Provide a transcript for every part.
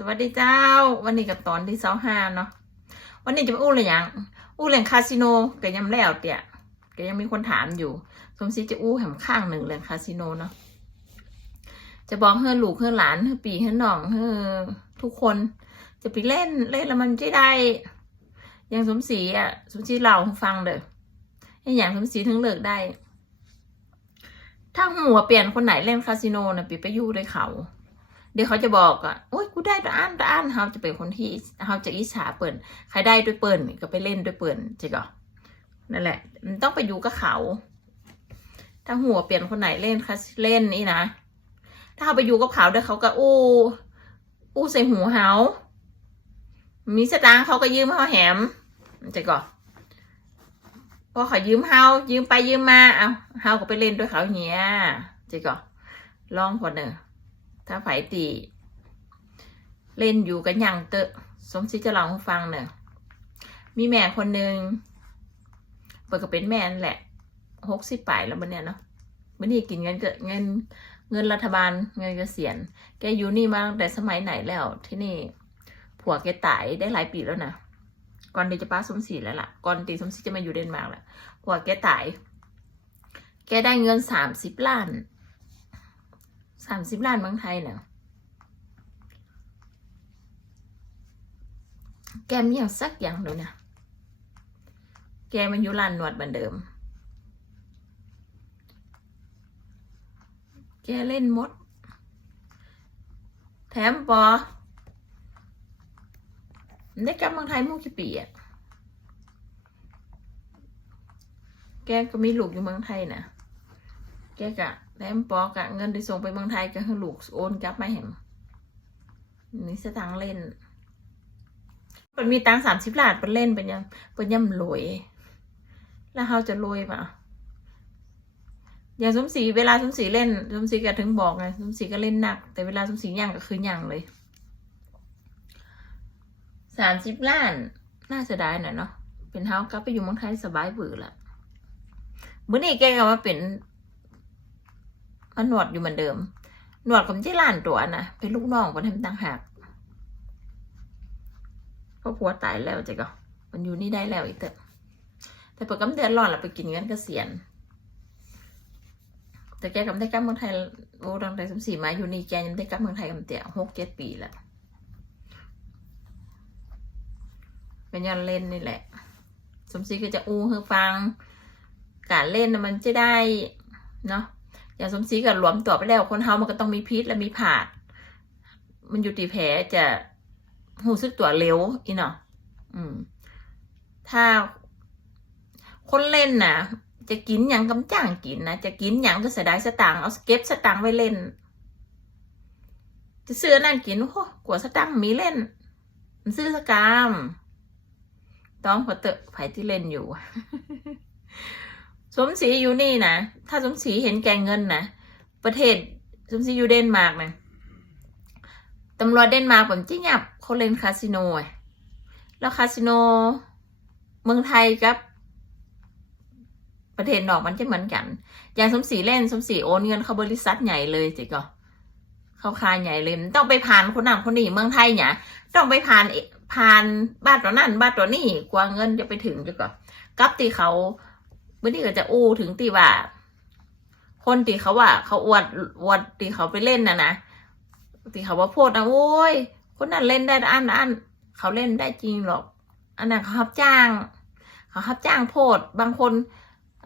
สวัสดีเจ้า วันนี้กับตอนที่เสาห้าเนาะวันนี้จะไปอู้อะไรยังอู้เรื่องคาสิโนก็ยังแล้วเตี่ยก็ยังมีคนถามอยู่สมศรีจะอู้แหมข้างหนึ่งเรื่องคาสิโนเนาะจะบอกเฮ้อลูกเฮ้อหลานเฮ้อปีเฮ้อน้องเฮ้อทุกคน จะไปเล่นเล่นแล้วมันจะได้อย่างสมศรีอะสมศรีเล่าให้ฟังเด้อให้อย่างสมศรีถึงเลิกได้ ถ้าหัวเปลี่ยนคนไหนเล่นคาสิโนนะปีไปอยู่ด้วยเขา เดี๋ยวเขาจะบอกอะโอ๊ยกูได้ตัวอ่านตัวอ่านเขาจะเป็นคนที่เขาจะอิจฉาเปิ่นใครได้ด้วยเปิ่นก็ไปเล่นด้วยเปิ่นจริงเหรอนั่นแหละ มันต้องไปอยู่กับเขา ถ้าหัวเปลี่ยนคนไหนเล่นคาเล่นนี่นะ ถ้าเขาไปอยู่กับเขาเดี๋ยวเขาก็อู้อู้ใส่หูเขามีสตางค์เขาก็ยืมเขาแหมจริงเหรอพอเขายืมเฮายืมไปยืมมา เอาเฮาก็ไปเล่นด้วยเขาเหี้ยจริงเหรอลองพอเนอะ ถ้าไผตีเล่นอยู่กันอย่างเตอะสมศรีจะเล่าให้ฟังเนอะมีแม่คนหนึ่งเปิดก็เป็นแม่นแหละหกสิบปลายแล้วมันเนี่ยเนาะมันนี่กินเงินเกิดเงินเงินรัฐบาลเงินเกษียณแกอยู่นี่มาตั้งแต่สมัยไหนแล้ว ที่นี่ผัวแกตายได้หลายปีแล้วนะก่อนที่จะป้าสมศรีแล้วล่ะ ก่อนตีสมศรีจะมาอยู่เดนมาร์กแหละผัวแกตาย แกได้เงินสามสิบล้าน สามสิบล้านเมืองไทยเนี่ยแกมีอย่างสักอย่างเลยนะแกมันอยู่ร้านนวดเหมือนเดิม แกเล่นมด แถมปอได้กลับเมืองไทยเมื่อกี่ปีอะแกก็มีลูกอยู่เมืองไทยนะแกกะ แถมปอกะเงินที่ส่งไปเมืองไทยก็ให้ลูกโอนกลับมาแห่งนี่สตางเล่นมันมีตังสามสิบล้านเป็นเล่นเป็นยังเป็นย่ำรวยแล้วเขาจะรวยปะอย่างสมศรีเวลาสมศรีเล่นสมศรีก็ถึงบอกไงสมศรีก็เล่นหนัก แต่เวลาสมศรีย่างก็คือย่างเลยสามสิบล้านน่าเสียดายหน่อยเนาะเป็นเฮากลับไปอยู่เมืองไทยสบายเบื่อละเมื่อนี้แกก็มาเป็น มันหนวดอยู่เหมือนเดิม หนวดกับที่ลานตัวนะเป็นลูกน้องคนทำต่างหากเพราะผัวตายแล้วจ้ะก็มันอยู่นี่ได้แล้วอีกเถอะแต่เปิดกำเดือนร้อนเราไปกินเงินเกษียณแต่แกกำได้กลับเมืองไทยโอ้ดังแต่สมศรีมาอยู่นี่แกยังได้กลับเมืองไทยกำเตียหกเจ็ดปีแล้วเป็นยันเล่นนี่แหละ สมศรีก็จะอู้ให้ฟัง การเล่นมันจะได้เนาะ ย่างสมศรีกับหลวมตัวไปแล้ว คนเฮามันก็ต้องมีพิษและมีผาด มันอยู่ตีแผลจะหูซึกตัวเร็วอีเนาะอืม ถ้าคนเล่นนะจะกินอย่างกำจ้างกินนะจะกินอย่างก็เสียดายสตางค์เอาเก็บสตางค์ไว้เล่น จะซื้อนั่นกินโอ้กว่าสตางค์มีเล่น มันซื้อสกาม ต้องพอเตอะไผที่เล่นอยู่ สมศรีอยู่นี่นะถ้าสมศรีเห็นแกงเงินนะประเทศสมศรีอยู่เดนมาร์กนะตำรวจเดนมาร์กผมจิ้งับเขาเล่นคาสิโนอแล้วคาสิโนเมืองไทยกับ ประเทศนอกมันจะเหมือนกัน อย่างสมศรีเล่นสมศรีโอนเงินเข้าบริษัทใหญ่เลยจิก็เข้าคายใหญ่เลยต้องไปผ่านคนนั้นคนนี้เมืองไทยเนี่ยต้องไปผ่านผ่านบ้านตัวนั่นบ้านตัวนี่กว่าเงินจะไปถึงจิก็กับตีเขา วันนี้ก็จะอู้ถึงตีว่า คนตีเขาว่า เขาอวดอวดตีเขาไปเล่นนะนะตีเขาว่าโพดนะโว้ยคนนั้นเล่นได้อันอันเขาเล่นได้จริงหรอก อันนั้นเขารับจ้าง เขารับจ้างโพดบางคน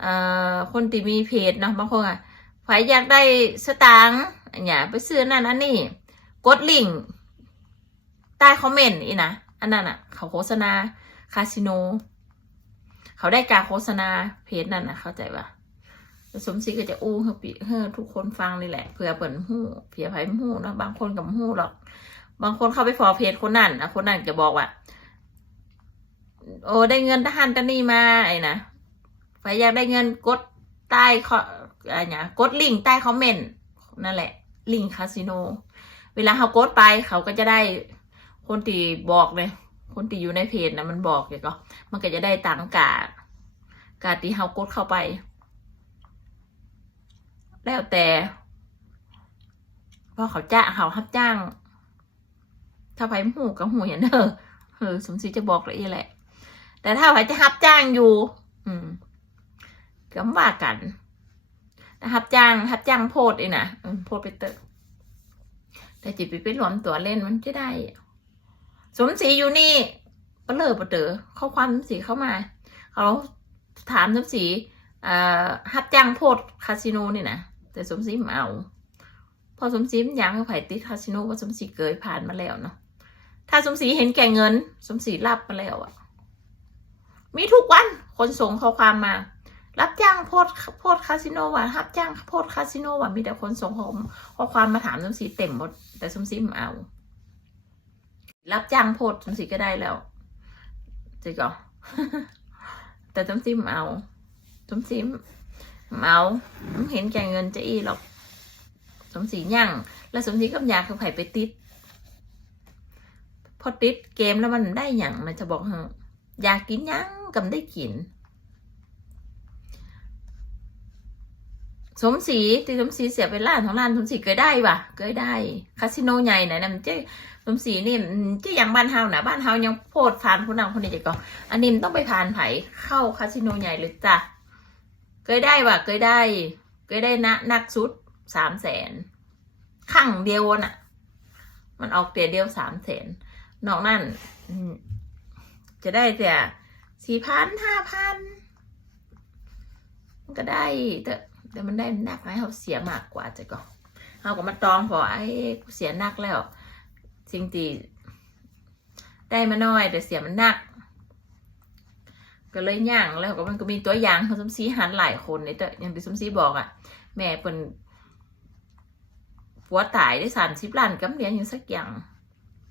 เอ่อคนตีมีเพจเนาะบางคนอะใครอยากได้สตางค์อันเนี้ยไปซื้อนั่นอันนี้กดลิงก์ใต้คอมเมนต์อีนะอันนั้นอะ เขาโฆษณาคาสิโน เขาได้การโฆษณาเพจนั่นนะเข้าใจปะสมศรีก็จะอู้ให้ปีให้ทุกคนฟังนี่แหละเผื่อเปิดหู้เผื่อไผ่หู้นะบางคนกับหู้หรอก บางคนเข้าไปฟอเพจคนนั่นอะคนนั่นจะบอกว่าโอ้ได้เงินทหารตันนี่มาไอ้นะใครอยากได้เงินกดใต้คออะไรเนี่ยกดลิงก์ใต้คอมเมนต์นั่นแหละ ลิงก์คาสิโน เวลาเขากดไปเขาก็จะได้คนตีบอกเลย คนตีอยู่ในเพจนะมันบอกอย่างก็มันก็จะได้ตังกากาตีเฮากดเข้าไป แล้วแต่เพราะเขาจ้าเขารับจ้าง ถ้าไผหูกับหูเห็นเด้อเออสมศรีจะบอกละเอียดแหละ แต่ถ้าไผจะรับจ้างอยู่ อืมก็ว่ากันแต่รับจ้างรับจ้างโพดเองนะโพดไปเตอะแต่จิตไปเป็นรวมตัวเล่นมันจะได้ สมศรีอยู่นี่ปะเลอปะเตอข้อความสมศรีเข้ามาเขาถามสมศรีเอ่อรับจ้างโพดคาสิโนนี่นะแต่สมศรีไม่เอาพอสมศรีมันอยากไผ่ติดคาสิโนก็สมศรีเกยผ่านมาแล้วเนาะถ้าสมศรีเห็นแก่เงิน สมศรีรับมาแล้วอะมีทุกวันคนส่งข้อความมา รับจ้างโพดโพดคาสิโนว่ะรับจ้างโพดคาสิโนว่ะมีแต่คนส่งข้อข้อความมาถามสมศรีเต็มหมดแต่สมศรีไม่เอา รับจ้างโพดสมศรีก็ได้แล้วจริงก่อแต่สมศรีไม่เอาสมศรีไม่เอาไม่เห็นแก่เงินจะอีหรอก สมศรียั่ง แล้วสมศรีก็อยากคือไผ่ไปติด พอติดเกมแล้วมันได้อยังมันจะบอกเหอะอยากกินยังกับได้กิน สมศรีที่สมศรีเสียไปล้านของล้านสมศรีเคยได้ปะเคยได้คาสิโนใหญ่ไหนนะมันเจ๊สมศรีนี่มันเจ๊ยังบ้านเฮาหนะบ้านเฮายังโพดผ่านคนนั้นำคนนี้จะก่อนอันนี้ต้องไปผ่านไผเข้าคาสิโนใหญ่เลยจ้ะเคยได้ปะเคยได้เคยได้นะนักสุดสามแสนครั้งเดียวน่ะ มันออกเตียเดียวสามแสนนอกนั้นจะได้แต่สี่พันห้าพันก็ได้แต่ แต่มันได้หนักไหมเขาเสียมากกว่าจะก็เขาก็มาตองพอไอ้กูเสียหนักแล้วจริงตีได้มาน้อยแต่เสียมันหนัก ก็เลยย่างแล้วก็มันก็มีตัวอย่างของสมศรีหันหลายคนเนี่ยแต่อย่างที่สมศรีบอกอะ่ะ แม่เป็นผัวตายได้สามสิบล้านกำเลี้ยอย่างสักอย่าง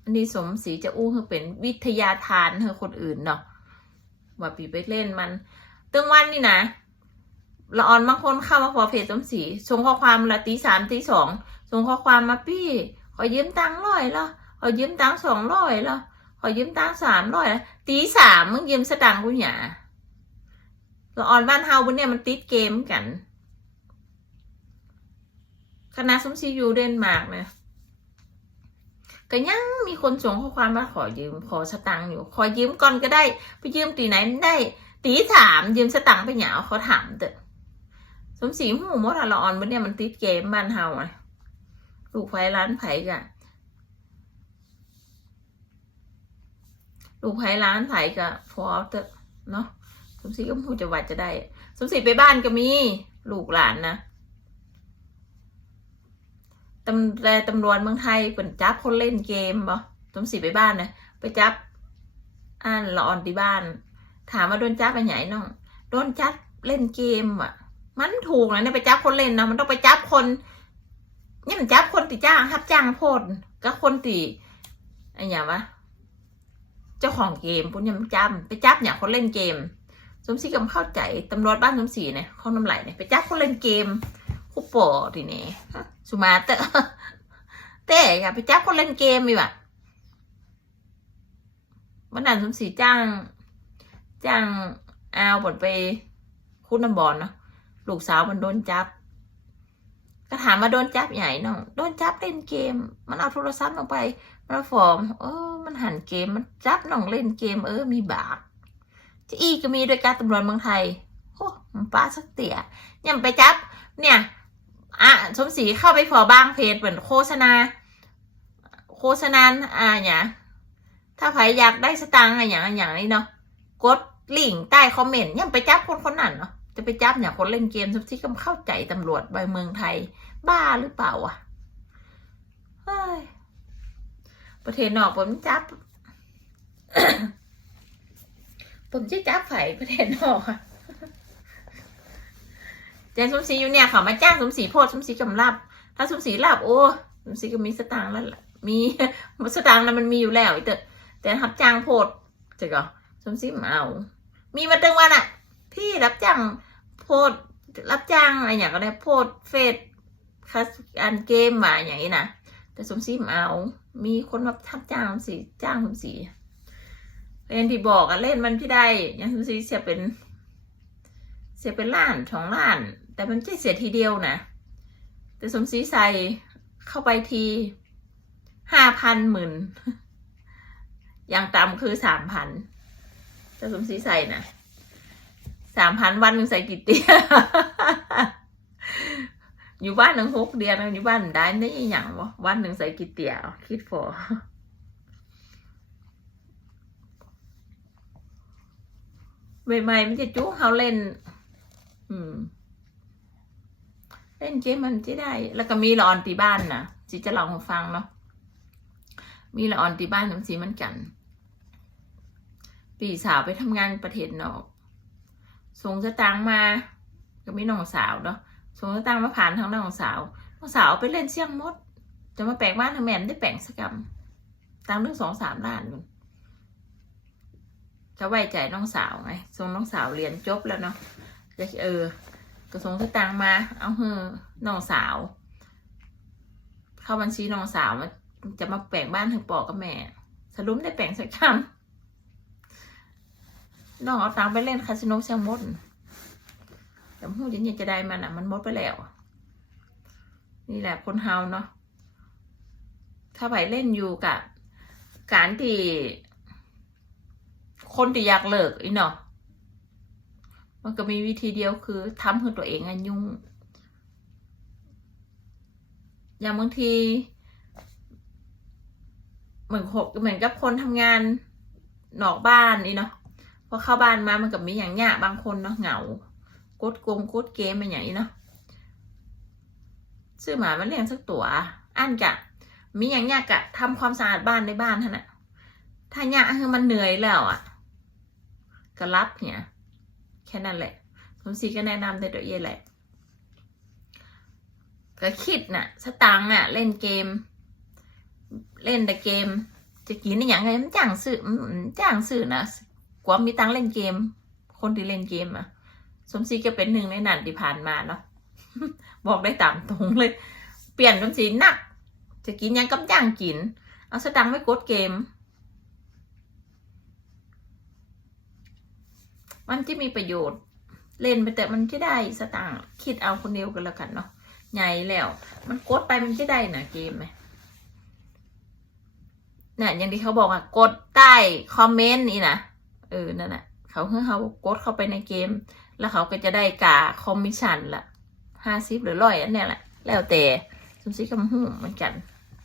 อันนี้สมศรีจะอู้คือเป็นวิทยาทานเธอคนอื่นเนาะว่าปีไปเล่นมันตึงวันนี่นะ ละออนบางคนเข้ามาพอเพจสมศรีส่งข้อความละตีสามตีสองส่งข้อความมาพี่ ขอยืมตังค์ร้อยละขอยืมตังค์สองร้อยละขอยืมตังค์สามร้อยละตีสามมึงยืมสตังค์กูหยาละออนบ้านเฮาบนเนี่ยมันติดเกมกัน คณะสมศรีอยู่เดนมาร์กนะก็ยังมีคนส่งข้อความมาขอยืมขอสตังค์อยู่ ขอยืมก่อนก็ได้ ไปยืมตีไหนได้ ตีถามยืมสตังค์ไปหยาเขาถามเถอะ สมศรีหูมดอะละออนบนเนี่ยมันติดเกมบ้านเฮาอะลูกไฟร้านไผ่กะลูกไผ่ร้านไผ่กะพอเถอะเนาะสมศรีก็พูดจะวัดจะได้ สมศรีไปบ้านก็มีลูกหลานนะตำแต่ตำรวจเมืองไทยเป็นจับคนเล่นเกมบ่สมศรีไปบ้านนะไปจับอ่านละออนที่บ้าน ถามว่าโดนจับไปไหนน้องโดนจับเล่นเกมอะ มันถูกนะเนี่ยไปจับคนเล่นนะมันต้องไปจับคนเนี่ยมันจับคนติจ้างรับ จ้างโพดก็คนติไอ้อย่างวะเจ้าของเกมปุ่นยังจำไปจับเนี่ยคนเล่นเกม สมศรีก็เข้าใจตำรวจบ้านสมศรีเนี่ยข้องน้ำไหลเนี่ยไปจับคนเล่นเกมคุปโปอทีนี้สุมาเตอเต้อย่าไปจับคนเล่นเกมอีกว่ะวันนั้นสมศรีจ้าง จ้างเอาบทไปคุณน้ำบอลเนาะ ลูกสาวมันโดนจับ ก็ถามมาโดนจับใหญ่น้องโดนจับเล่นเกม มันเอาโทรศัพท์ลงไปมันเอาฟอร์มเออมันหันเกมมันจับน้องเล่นเกม เออมีบาปจะอีก็มีโดยการตำรวจเมืองไทยโอ้มันป้าสักเตี่ยยังไปจับ เนี่ยอะสมศรีเข้าไปฟอบางเพจเหมือนโฆษณา โฆษณาอ่าเนี่ยถ้าใครอยากได้สตังค์อะอย่างอย่างนี้เนาะกดลิงก์ใต้คอมเมนต์ยังไปจับคนคนนั้นเนาะ จะไปจับเนี่ยคนเล่นเกมสมศรีก็เข้าใจตำรวจใบเมืองไทย บ้าหรือเปล่าอะเฮ้ยประเทศนอกผมจับ ผมจะจับไฝ่ประเทศนอกอะแจ้งสมศรีอยู่เนี่ยเขามาจ้างสมศรีโพดสมศรีกำลับ ถ้าสมศรีลับโอ้สมศรีก็มีสตางค์แล้วมีสตางค์นั้นมันมีอยู่แล้วแต่แต่รับจ้างโพดจะก็สมศรีไม่เอามีมาตั้งวันอะ พี่รับจ้างโพดรับจ้างอะไรอย่างก็ได้โพดเฟซคัสอันเกมมาอย่างนี้นะแต่สมศรีมเอา มีคนมาทับจ้างสมศรีจ้างสมศรีเรียนที่บอกอะเล่นมันพี่ได้ยังสมศรีเสียเป็น เสียเป็นล้านสองล้าน แต่มันไม่เสียทีเดียวนะแต่สมศรีใส่เข้าไปทีห้าพันหมื่นอย่างต่ำคือสามพันจะสมศรีใส่นะ สามพันวันหนึ่งใส่กี่เตียอยู่บ้านหนึ่งหกเดือนนะอยู่บ้านได้ได้อหย่างวะวันหนึ่งใส่กี่เตียคิดพอใหม่ๆมันจะจุเขาเล่น อืม เล่นเกมมันจะได้ แล้วก็มีละออนตีบ้านนะจิจะล่าให้ฟังเนาะมีละออนตีบ้านน้ำสีมันกัน ปีสาวไปทำงานประเทศนอก ส่งสตางค์มาก็มีน้องสาวเนาะส่งสตางค์มาผ่านทางน้องสาวน้องสาวไปเล่นเสี่ยงมด จะมาแปลงบ้านทางแมนได้แปลงสกรรมตังเรื่องสองสามล้านนู่นก็ไว้ใจน้องสาวไงส่งน้องสาวเรียนจบแล้วเนาะก็เออก็ส่งสตางค์มา เอาเฮอน้องสาว เข้าบัญชีน้องสาวมาจะมาแปลงบ้านถึงปอกับแม่สรุปได้แปลงสักคำ น้องเอาตังไปเล่นคาสิโนเซียงมดแต่พูดยังจะได้มันอะ มันมดไปแล้ว นี่แหละคนเฮาเนาะถ้าไปเล่นอยู่กับการที่คนที่อยากเลิกอีเนาะมันก็มีวิธีเดียวคือทำให้ตัวเองอะยุ่ง อย่างบางทีเหมือนหกเหมือนกับคนทำงานนอกบ้านนี่เนาะ พอเข้าบ้านมามันก็มีอย่างเงี้ยบางคนเนาะเหงากดกงกดเกมเป็นอย่างนี้เนาะซื้อหมามาเลี้ยงสักตัวอันกะมีอย่างเงี้ยกะทำความสะอาดบ้านในบ้านท่านอะถ้าเนี่ยคือมันเหนื่อยแล้วอะก็รับเนี่ยแค่นั้นแหละผมซีก็แนะนำแต่ตัวเองแหละก็คิดน่ะ สตังค์อะ เล่นเกม เล่นแต่เกม จะกินได้อย่างไรมันจ้างซื้อมันจ้างซื้อนะ กว่ามีตังเล่นเกม คนที่เล่นเกมอะสมศรีก็เป็นหนึ่งในนั้นที่ผ่านมาเนาะบอกได้ตามตรงเลย เปลี่ยนสมศรีหนัก จะกินยังกับจ้างกิน เอาสตังไม่กดเกม มันจะมีประโยชน์ เล่นไปแต่มันจะได้สตางค์คิดเอาคนเดียวกันแล้วกันเนาะใหญ่แล้ว มันกดไปมันจะได้หนะเกมไหมน่ะอย่างที่เขาบอกอะกดใต้คอมเมนต์นี่นะ เออนั่นแหะเขาเพื่อเขากดเข้าไปในเกม แล้วเขาก็จะได้กาคอมมิชชั่นละห้าสิบหรือร้อยอันเนี้ยแหละแล้วแต่สมศรีกำหูเหมือนกัน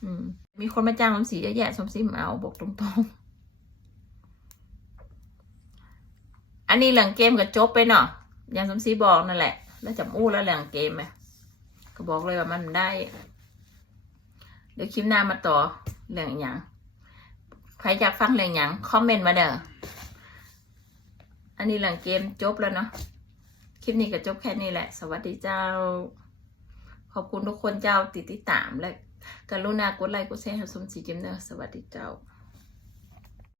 อืม มีคนมาจ้างสมศรีเยอะแยะสมศรีม่เอาบอกตรงๆ อันนี้เรื่องเกมก็จบไปเนาะอย่างสมศรีบอกนั่นแหละ แล้วจำอู้แล้วเรื่องเกมไหมก็บอกเลยว่ามันได้ เดี๋ยวคลิปหน้ามาต่อเรื่องอย่างใครอยากฟังเรื่องอย่างคอมเมนต์มาเด้อ อันนี้หลังเกมจบแล้วเนาะ คลิปนี้ก็จบแค่นี้แหละ สวัสดีเจ้า ขอบคุณทุกคนเจ้าติดติดตามและกรุณากดไลค์กดแชร์ให้สมศรีจิมเนอร์สวัสดีเจ้า